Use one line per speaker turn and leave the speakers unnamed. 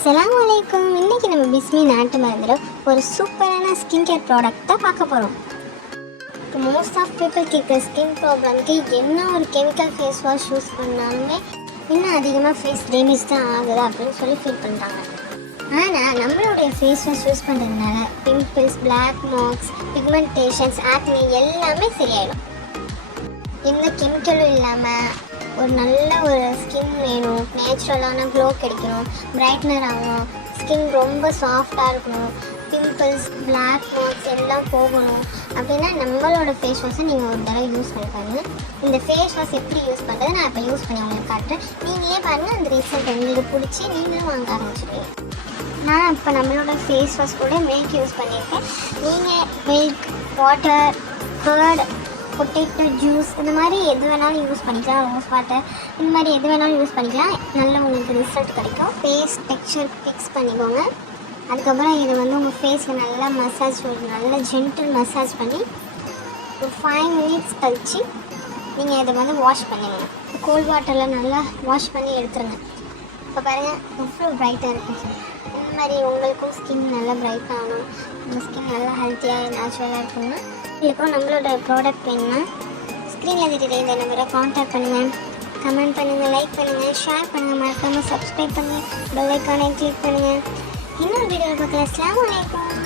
அஸ்லாம் வலைக்கும் இன்னைக்கு நம்ம பிஸ்மி நாட்டு மருந்தில் ஒரு சூப்பரான ஸ்கின் கேர் ப்ராடக்ட் தான் பார்க்க போகிறோம் இப்போ மோஸ்ட் ஆஃப் பீப்புள் கேட்குற ஸ்கின் ப்ராப்ளம்க்கு என்ன ஒரு கெமிக்கல் ஃபேஸ் வாஷ் யூஸ் பண்ணாலுமே இன்னும் அதிகமாக ஃபேஸ் டேமேஜ் தான் ஆகுது அப்படின்னு சொல்லி ஃபீல் பண்ணுறாங்க ஆனால் நம்மளுடைய ஃபேஸ் வாஷ் யூஸ் பண்ணுறதுனால pimples black marks pigmentations acne எல்லாமே சரியாயிடும். எந்த கெமிக்கலும் இல்லாமல் ஒரு நல்ல ஒரு ஸ்கின் வேணும். நேச்சுரலான க்ளோ கிடைக்கணும். பிரைட்னர் ஆகணும். ஸ்கின் ரொம்ப சாஃப்டாக இருக்கணும். பிம்பிள்ஸ் பிளாக் மார்க்ஸ் எல்லாம் போகணும். அப்படின்னா நம்மளோட ஃபேஸ் வாஷை நீங்கள் ஒரு தடவை யூஸ் பண்ணி பாருங்கள் இந்த ஃபேஸ் வாஷ் எப்படி யூஸ் பண்ணுறது நான் இப்போ யூஸ் பண்ணி உங்களுக்கு காட்டுறேன். நீங்களே பாருங்கள் அந்த ரிசல்ட் உங்களுக்கு பிடிச்சி நீங்களும் வாங்க ஆரம்பிச்சிடுவீங்க. நான் இப்போ நம்மளோட ஃபேஸ் வாஷ் கூட மில்க் யூஸ் பண்ணியிருக்கேன். நீங்கள் milk water curd potato juice இந்த மாதிரி எது வேணாலும் யூஸ் பண்ணிக்கலாம். ரோஸ் வாட்டர் இந்த மாதிரி எது வேணாலும் யூஸ் பண்ணிக்கலாம். நல்ல உங்களுக்கு ரிசல்ட் கிடைக்கும். ஃபேஸ் டெக்ஸ்சர் ஃபிக்ஸ் பண்ணிக்கோங்க. அதுக்கப்புறம் இதை வந்து உங்கள் ஃபேஸில் நல்லா மசாஜ் ஒரு நல்ல ஜென்டில் மசாஜ் பண்ணி ஒரு ஃபைவ் மினிட்ஸ் கழிச்சு நீங்கள் இதை வந்து வாஷ் பண்ணுங்க கோல்ட் வாட்டரில் நல்லா வாஷ் பண்ணி எடுத்துருங்க. இப்போ பாருங்கள் எவ்வளோ பிரைட்டாக இருக்குது இந்த மாதிரி உங்களுக்கும் ஸ்கின் நல்லா பிரைட் ஆகணும். உங்கள் ஸ்கின் நல்லா ஹெல்த்தியாக நேச்சுரலாக இருக்குன்னா உங்களுக்கும் நம்மளோட ப்ராடக்ட் வேணும்னா ஸ்க்ரீனில் தெரியுற இந்த நம்பரை காண்டாக்ட் பண்ணுங்கள் கமெண்ட் பண்ணுங்கள் லைக் பண்ணுங்கள் ஷேர் பண்ணுங்கள் மறக்காமல் சப்ஸ்கிரைப் பண்ணுங்கள் பெல் ஐக்கானை கிளிக் பண்ணுங்கள் இன்னொரு வீடியோவில் பார்க்கலாம். அஸ்ஸலாமு அலைக்கும்